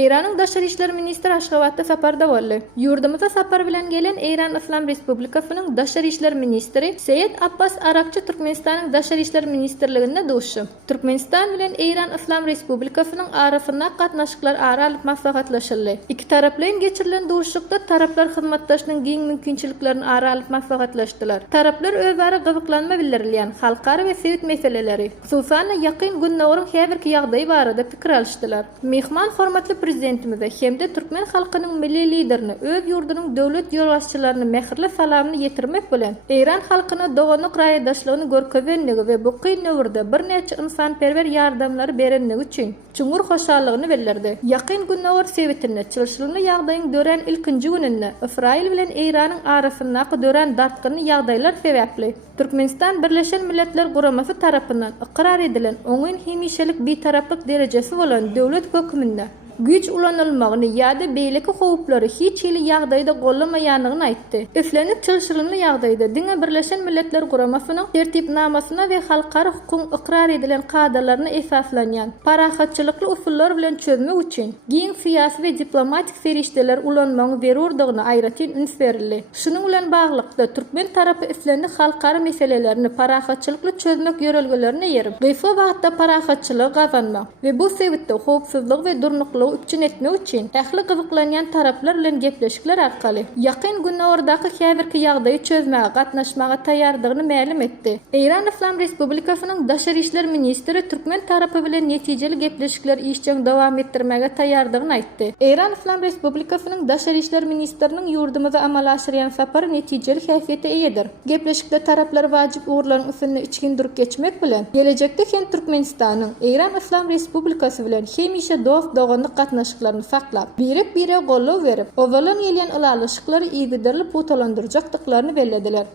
Eýranyň Daşary işleri ministri Aşgabatda saparda boldy. Ýurdumyza sapar bilen gelen Eýran Islam Respublikasynyň Daşary işleri ministri Seyit Abbas Arakçy Türkmenistanyň Daşary işleri ministrliginde duşdy. Türkmenistan bilen Eýran Islam Respublikasynyň arasynda gatnaşyklar aralyp maslahatlaşyldy. Iki taraplaryň geçirilen duşlukda taraplar hyzmatdaşlygynyň giň mümkinçiliklerini aralyp maslahatlaşdylar. Taraplar özara gyzyklanma bildirilýän halkara we sewit meseleleri, hususan ýakyn günläriň her bir ýagdaý barada pikir alşdylar. Mehman hormatly prezidentimize hemde Türkmen halkynyň milli liderini öz ýurdunyň döwlet ýolbaşçylaryna mehirli salamyny ýetirmek bilen Eýran halkyna doganyk raýdaşlygyny görkezendigi we bu kyn döwürde bir neçe insanperwer ýardamlary berenligi üçin çuňur hoşallygyny bildirdi. Ýakyn günler sewitinde çylşylyny ýagdaýyň dören ilkinji gününde Israil bilen Eýranyň arasyndaky dören dartgyny ýagdaýlar sebäpli Türkmenistan Birleşen Milletler Guramasy tarapyndan ikrar edilen oňyn hemişelik bitaraplyk derejesi bolan döwlet höküminde güç ulanylmagyny ýa-da beýleki howplary hiç hili ýagdaýda gollamaýanyny aýtdy. Üflenip çylşyrylyny ýagdaýda diňe Birleşen Milletler Guramasynyň tertipnamasyna we halkara hukum ikrar edilen kadrlaryna esaslanýan parahatçylykly usullar bilen çözmek üçin giň syýasy we diplomatik serişdeler ulanmagy berurdygyny aýratyn üns berildi. Şunuň bilen baglykda Türkmen tarapy üflendi halkara meselelerini parahatçylykly çözmek ýörelgelerini ýerip, gyfa wagtda parahatçylyk gazanmak we bu sebäpde howpsuzlyk we durnuklyk üçin etmek üçin ähli gyzyklanýan taraplar bilen gepleşikler arkaly ýakyn günlerdaky her bir ýagdaýy çözmäge gatnaşmaga taýýardygyny ma'lum etdi. Eýran Islam Respublikasynyň Daşary işleri ministri Türkmen tarapy bilen netijeli gepleşikler işçiň dowam etdirmäge taýýardygyny aýtdy. Eýran Islam Respublikasynyň Daşary işleri ministriniň ýurdumyza amal aşyrýan sapary netijeli häsiýete eýedir. Gepleşikde taraplar wajyp ugrlaryň üstüne içkindirip geçmek bilen gelecekde hem Türkmenistanyň Eýran Islam Respublikasy bilen hemişe dost doganyk gatnaşyklaryny saklap, bire gollaw berip, ozalan ýelýän ulalyşyklary ýygydyrylyp utalandyrjakdyklaryny bellediler.